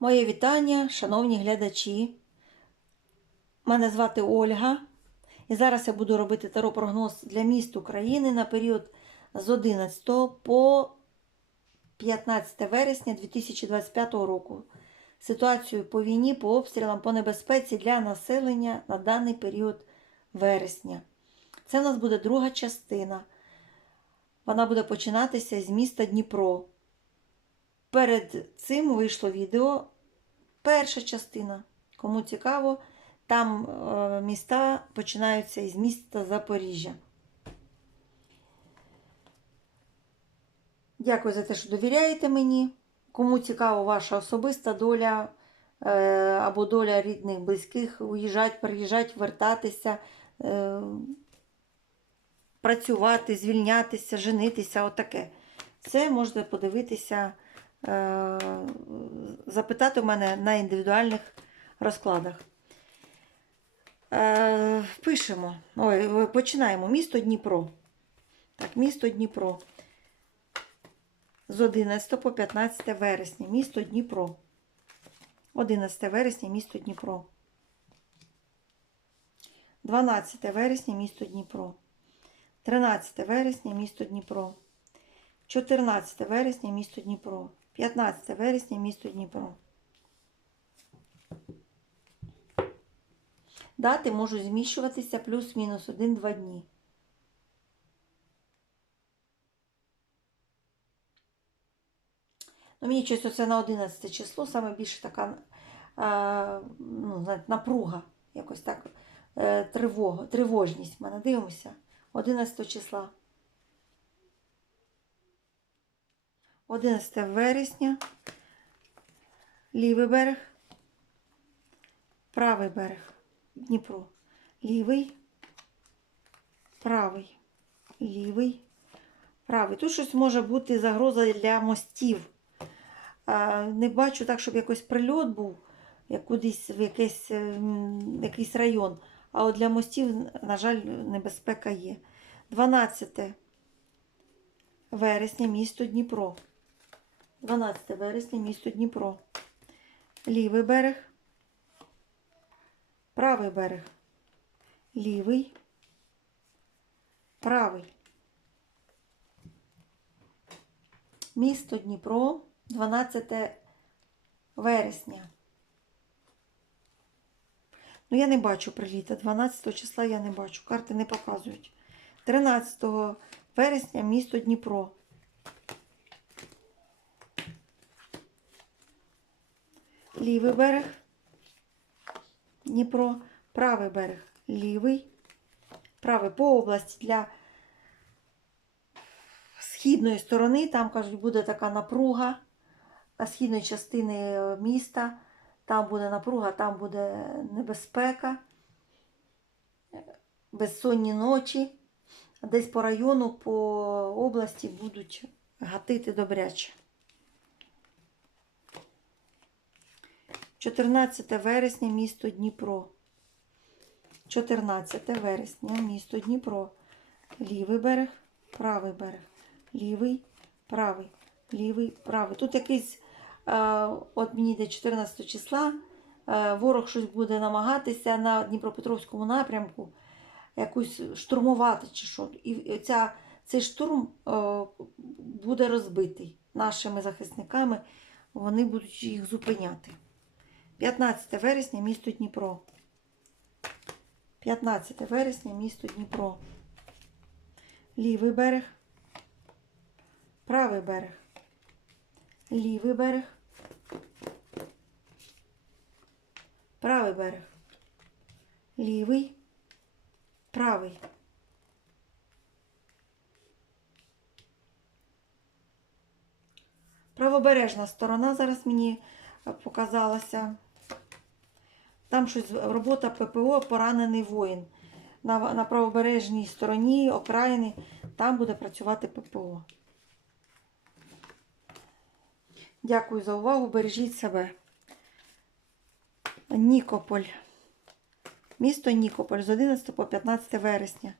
Моє вітання, шановні глядачі. Мене звати Ольга. І зараз я буду робити таро-прогноз для міст України на період з 11 по 15 вересня 2025 року. Ситуацію по війні, по обстрілам, по небезпеці для населення на даний період вересня. Це в нас буде друга частина. Вона буде починатися з міста Дніпро. Перед цим вийшло відео. Перша частина. Кому цікаво, там е, міста починаються із міста Запоріжжя. Дякую за те, що довіряєте мені. Кому цікава ваша особиста доля е, або доля рідних, близьких, уїжджати, приїжджати, вертатися, е, працювати, звільнятися, женитися, отаке. Це можете подивитися, запитати у мене на індивідуальних розкладах. Е, Пишемо. Ой, починаємо. Місто Дніпро. Так, місто Дніпро. З 11 по 15 вересня. Місто Дніпро. 11 вересня, місто Дніпро. 12 вересня, місто Дніпро. 13 вересня, місто Дніпро. 14 вересня, місто Дніпро. 15 вересня, місто Дніпро. Дати можуть зміщуватися плюс-мінус 1-2 дні. Ну, мені щось оце на 11 число, саме більше така е, ну, напруга, якось так, е, тривога, тривожність. в мене дивимося. 11 числа. 11 вересня. Лівий берег. Правий берег. Дніпро. Лівий. Правий. Лівий. Правий. Тут щось може бути загроза для мостів. Не бачу так, щоб якийсь прильот був як кудись в якийсь, якийсь район. А от для мостів, на жаль, небезпека є. 12 вересня, місто Дніпро. 12 вересня, місто Дніпро. Лівий берег. Правий берег. Лівий. Правий. Місто Дніпро. 12 вересня. Ну, я не бачу приліта. 12 числа я не бачу. Карти не показують. 13 вересня місто Дніпро. Лівий берег. Дніпро. Правий берег. Лівий. Правий по області для східної сторони. Там, кажуть, буде така напруга східної частини міста. Там буде напруга, там буде небезпека, безсонні ночі. Десь по району, по області будуть гатити добряче. 14 вересня місто Дніпро. 14 вересня місто Дніпро. Лівий берег, правий берег. Лівий, правий, лівий, правий. Тут якийсь От мені йде 14 числа. Ворог щось буде намагатися на Дніпропетровському напрямку якусь штурмувати чи що. І ця, цей штурм буде розбитий нашими захисниками. Вони будуть їх зупиняти. 15 вересня місто Дніпро. 15 вересня місто Дніпро. Лівий берег. Правий берег. Лівий берег. Правий берег. Лівий. Правий. Правобережна сторона зараз мені показалася. Там щось робота ППО поранений воїн. На, на правобережній стороні окраїни там буде працювати ППО. Дякую за увагу. Бережіть себе. Нікополь. Місто Нікополь з 11 по 15 вересня.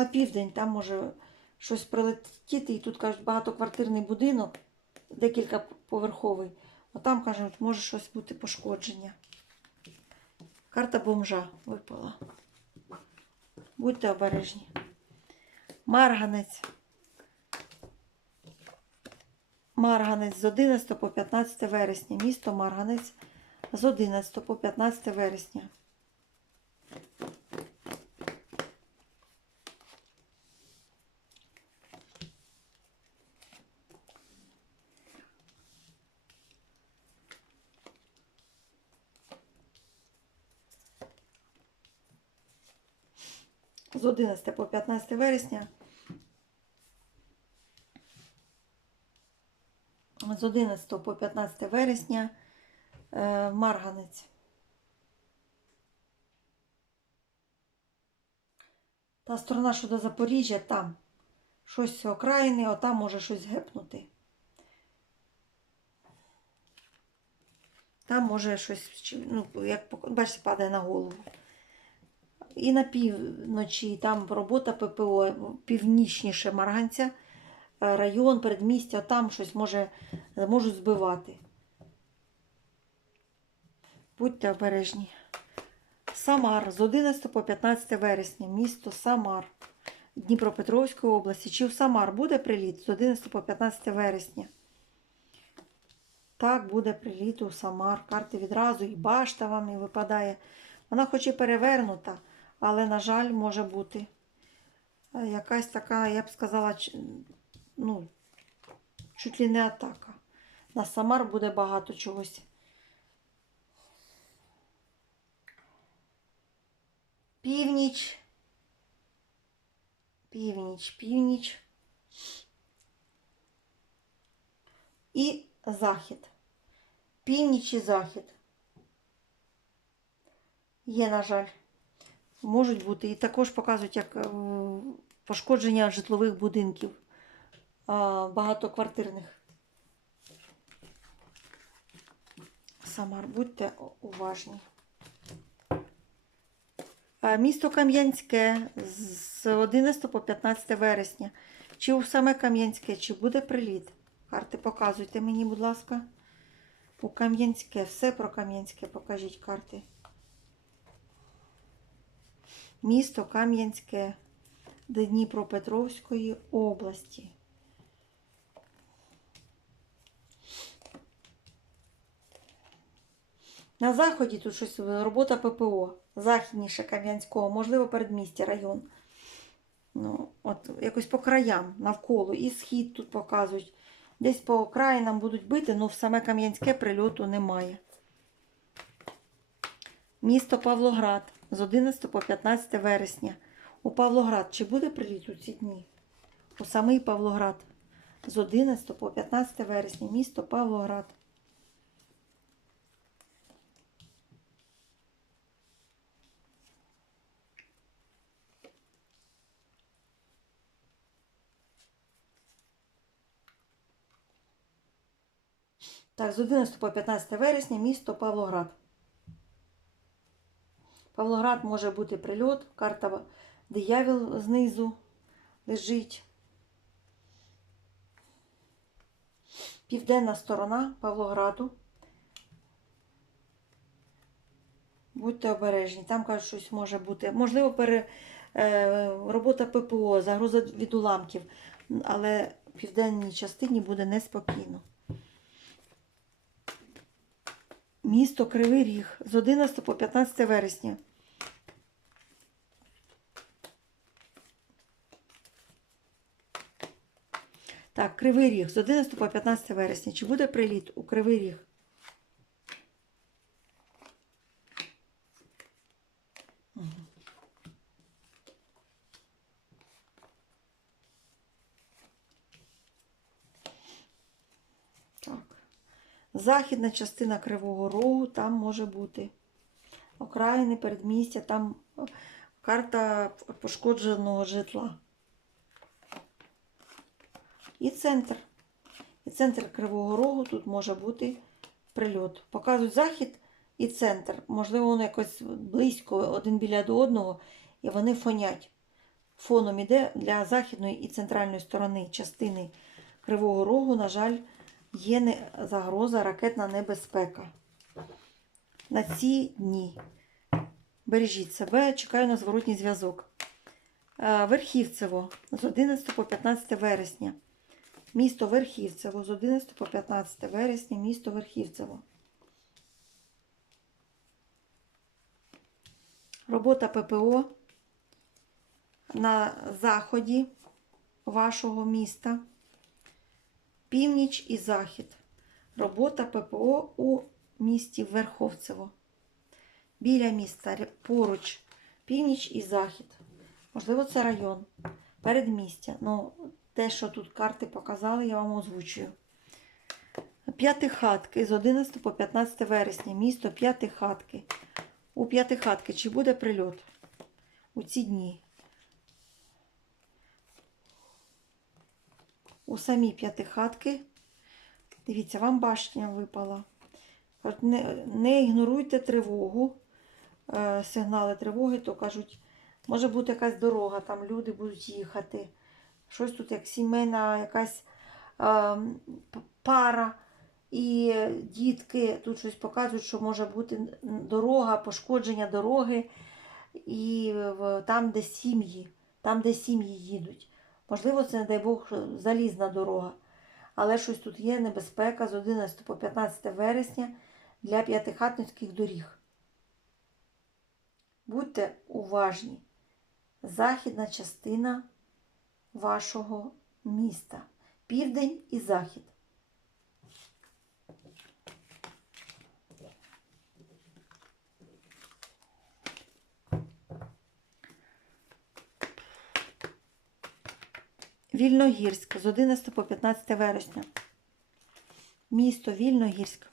На південь, там може щось прилетіти, і тут кажуть багатоквартирний будинок, декілька поверховий. Отам, кажуть, може щось бути пошкодження. Карта бомжа випала. Будьте обережні. Марганець. Марганець з 11 по 15 вересня. Місто Марганець з 11 по 15 вересня. З 11 по 15 вересня. З 11 по 15 вересня е, Марганець. Та сторона, що до Запоріжжя, там щось окраїни, а там може щось гепнути. Там може щось, ну, як бачите, падає на голову. І на півночі там робота ППО, північніше Марганця, е, район, передмістя, там щось може, можуть збивати. Будьте обережні. Самар з 11 по 15 вересня, місто Самар Дніпропетровської області. Чи в Самар буде приліт з 11 по 15 вересня? Так, буде приліт у Самар. Карти відразу і башта вам і випадає. Вона хоч і перевернута, але, на жаль, може бути е, якась така, я б сказала, ну, чуть ли не атака. На Самар буде багато чогось. Північ. Північ, північ. І захід. Північ і захід. Є, на жаль, можуть бути. І також показують як е, пошкодження житлових будинків багатоквартирних. Самар, будьте уважні. Місто Кам'янське з 11 по 15 вересня. Чи у саме Кам'янське, чи буде приліт? Карти показуйте мені, будь ласка. У Кам'янське. Все про Кам'янське покажіть карти. Місто Кам'янське Дніпропетровської області. На заході тут щось робота ППО. Західніше Кам'янського, можливо, передмістя район. Ну, от якось по краям навколо. І схід тут показують. Десь по окраїнам будуть бити, але в саме Кам'янське прильоту немає. Місто Павлоград з 11 по 15 вересня. У Павлоград чи буде приліт у ці дні? У самий Павлоград з 11 по 15 вересня. Місто Павлоград. Так, з 11 по 15 вересня місто Павлоград. Павлоград може бути прильот, карта диявіл знизу лежить. Південна сторона Павлограду. Будьте обережні, там кажуть, щось може бути. Можливо, пере, е, робота ППО, загроза від уламків, але в південній частині буде неспокійно. Місто Кривий Ріг з 11 по 15 вересня. Так, Кривий Ріг з 11 по 15 вересня. Чи буде приліт у Кривий Ріг? Західна частина Кривого Рогу там може бути. Окраїни, передмістя, там карта пошкодженого житла. І центр. І центр Кривого Рогу тут може бути прильот. Показують захід і центр. Можливо, вони якось близько один біля до одного, і вони фонять. фоном іде для західної і центральної сторони частини Кривого Рогу, на жаль, є загроза ракетна небезпека. На ці дні. Бережіть себе, чекаю на зворотній зв'язок. Е, Верхівцево з 11 по 15 вересня. Місто Верхівцево з 11 по 15 вересня, місто Верхівцево. Робота ППО на заході вашого міста. Північ і захід. Робота ППО у місті Верховцево. Біля міста поруч північ і захід. Можливо, це район, передмістя. Ну, те, що тут карти показали, я вам озвучую. П'ятихатки з 11 по 15 вересня. Місто П'ятихатки. У П'ятихатки чи буде прильот у ці дні? У самі П'ятихатки. Дивіться, вам башня випала. Не, не ігноруйте тривогу, е, сигнали тривоги, то кажуть, може бути якась дорога, там люди будуть їхати. Щось тут як сімейна якась е, пара. І дітки тут щось показують, що може бути дорога, пошкодження дороги, і там, де сім'ї, там, де сім'ї їдуть. Можливо, це, не дай Бог, залізна дорога. Але щось тут є небезпека з 11 по 15 вересня для п'ятихатницьких доріг. Будьте уважні. Західна частина вашого міста. Південь і захід. Вільногірськ з 11 по 15 вересня. Місто Вільногірськ.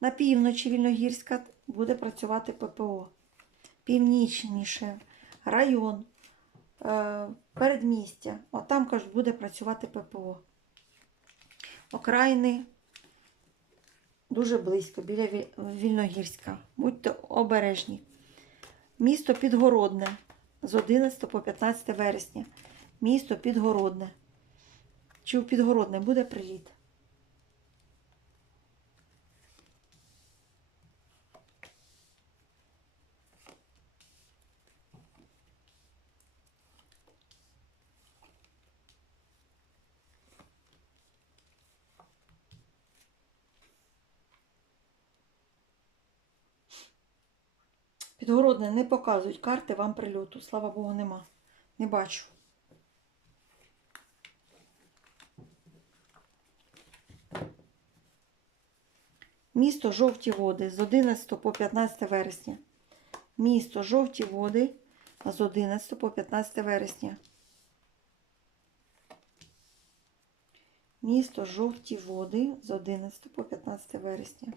На півночі Вільногірська буде працювати ППО. Північніше район, е, передмістя. От там, кажуть, буде працювати ППО. Окраїни дуже близько, біля Вільногірська. Будьте обережні. Місто Підгородне з 11 по 15 вересня. Місто Підгородне. Чи у Підгородне буде приліт? Підгородне не показують карти вам прильоту. Слава Богу, нема. Не бачу. Місто Жовті Води з 11 по 15 вересня. Місто Жовті Води з 11 по 15 вересня. Місто Жовті Води з 11 по 15 вересня.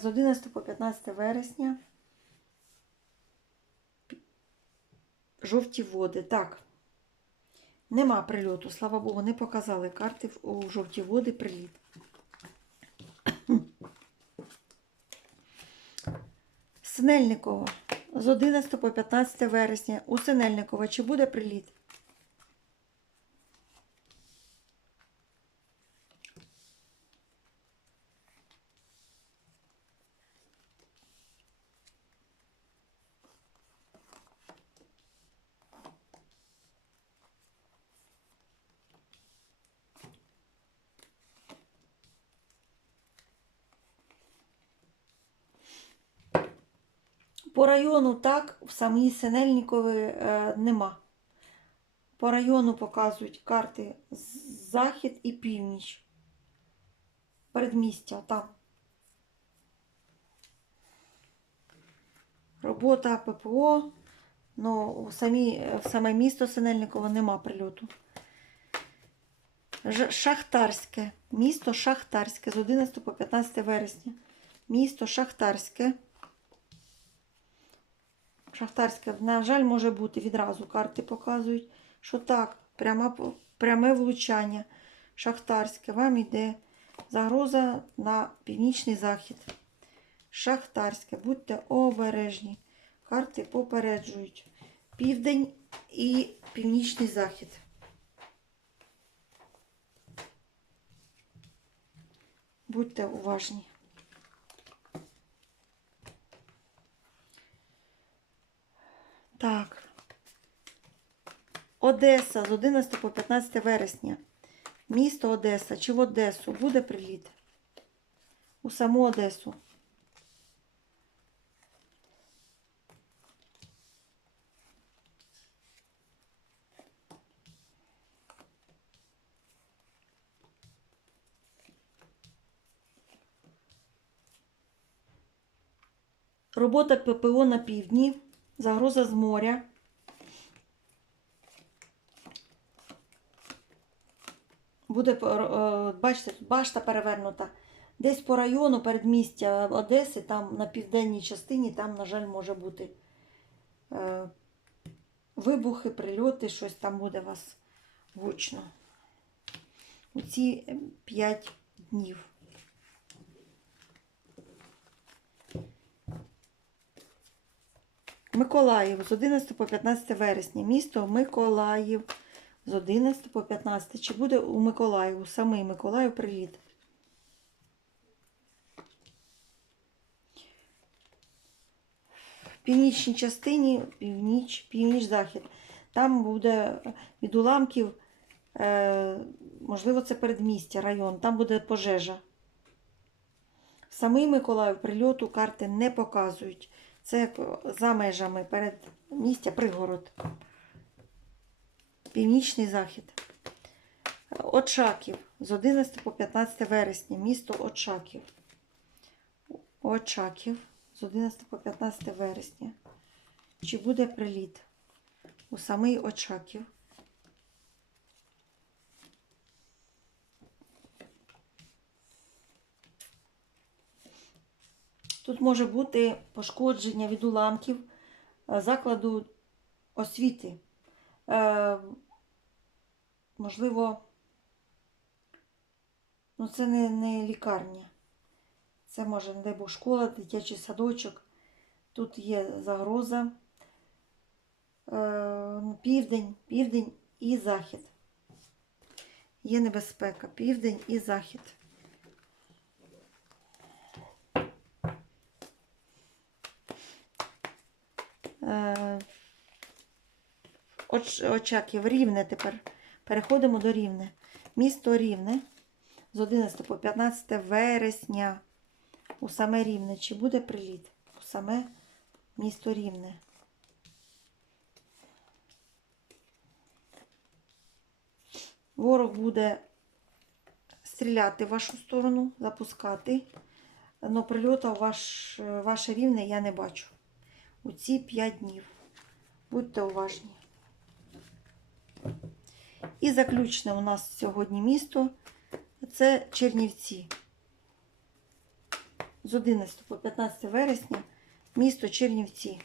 З 11 по 15 вересня. Жовті води. Так. Нема прильоту. Слава Богу, не показали карти у жовті води приліт. Синельникова. З 11 по 15 вересня. У Синельникова чи буде приліт? По району так, в самій Синельникові е, нема. По району показують карти захід і північ. Передмістя там. Робота ППО. Ну, в, самі, в саме місто Синельниково нема прильоту. Ж- Шахтарське. Місто Шахтарське з 11 по 15 вересня. Місто Шахтарське. Шахтарське, на жаль, може бути відразу карти показують, що так, пряма, пряме влучання. Шахтарське, вам йде загроза на північний захід. Шахтарське, будьте обережні. Карти попереджують. Південь і північний захід. Будьте уважні. Так. Одеса з 11 по 15 вересня. Місто Одеса чи в Одесу буде приліт? У саму Одесу. Робота ППО на півдні. Загроза з моря. Буде, е, бачите, башта перевернута. Десь по району передмістя Одеси, там на південній частині, там, на жаль, може бути е, вибухи, прильоти, щось там буде у вас гучно. У ці 5 днів. Миколаїв з 11 по 15 вересня. Місто Миколаїв з 11 по 15. Чи буде у Миколаїву, самий Миколаїв приліт? В північній частині, північ, північ-захід. Там буде від уламків, е, можливо, це передмістя, район, там буде пожежа. Самий Миколаїв прильоту карти не показують. Це за межами перед місця пригород. Північний захід. Очаків з 11 по 15 вересня. Місто Очаків. Очаків з 11 по 15 вересня. Чи буде приліт у самий Очаків? Тут може бути пошкодження від уламків е, закладу освіти. Е, можливо, ну це не, не лікарня. Це може, не Бог, школа, дитячий садочок. Тут є загроза. Е, ну, південь, південь і захід. Є небезпека. Південь і захід. Оч, Очаків, Рівне тепер. Переходимо до Рівне. Місто Рівне з 11 по 15 вересня. У саме Рівне. Чи буде приліт? У саме місто Рівне. Ворог буде стріляти в вашу сторону, запускати. Но прильота в ваш, ваше рівне я не бачу у ці 5 днів. Будьте уважні. І заключне у нас сьогодні місто це Чернівці. З 11 по 15 вересня місто Чернівці.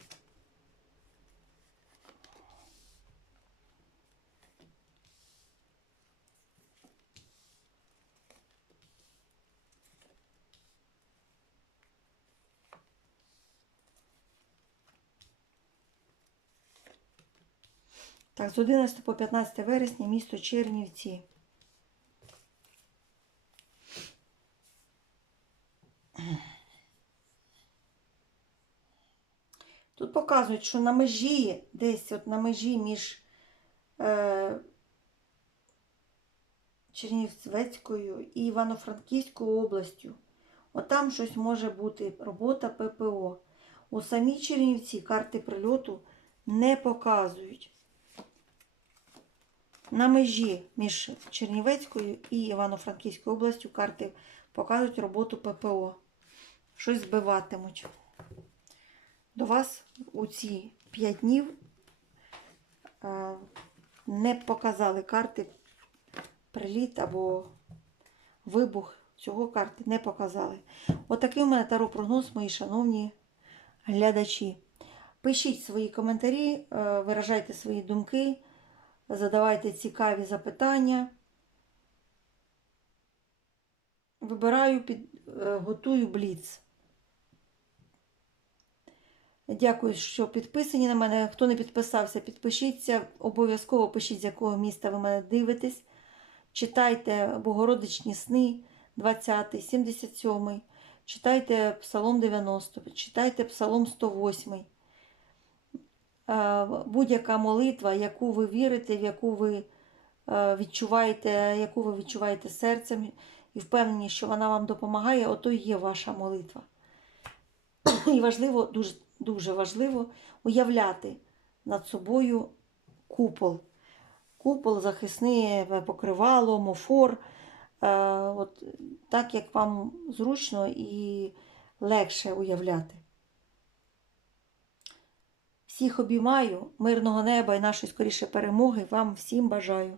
Так, з 11 по 15 вересня місто Чернівці. Тут показують, що на межі, десь от на межі між е, Чернівецькою і Івано-Франківською областю. Отам щось може бути робота ППО. У самій Чернівці карти прильоту не показують. На межі між Чернівецькою і Івано-Франківською областю карти показують роботу ППО. Щось збиватимуть. До вас у ці 5 днів не показали карти приліт або вибух. Цього карти не показали. Отакий у мене таро прогноз, мої шановні глядачі. Пишіть свої коментарі, е, виражайте свої думки, задавайте цікаві запитання. Вибираю, під, е, готую бліц. Дякую, що підписані на мене. Хто не підписався, підпишіться. Обов'язково пишіть, з якого міста ви мене дивитесь. Читайте Богородичні сни 20, 77. Читайте Псалом 90, читайте Псалом 108. Е, Будь-яка молитва, яку ви вірите, в яку ви е, відчуваєте, яку ви відчуваєте серцем і впевнені, що вона вам допомагає, ото і є ваша молитва. І важливо, дуже, дуже важливо уявляти над собою купол. Купол, захисне покривало, мофор. Е, от, так, як вам зручно і легше уявляти. Всіх обіймаю, мирного неба і нашої скоріше перемоги. Вам всім бажаю.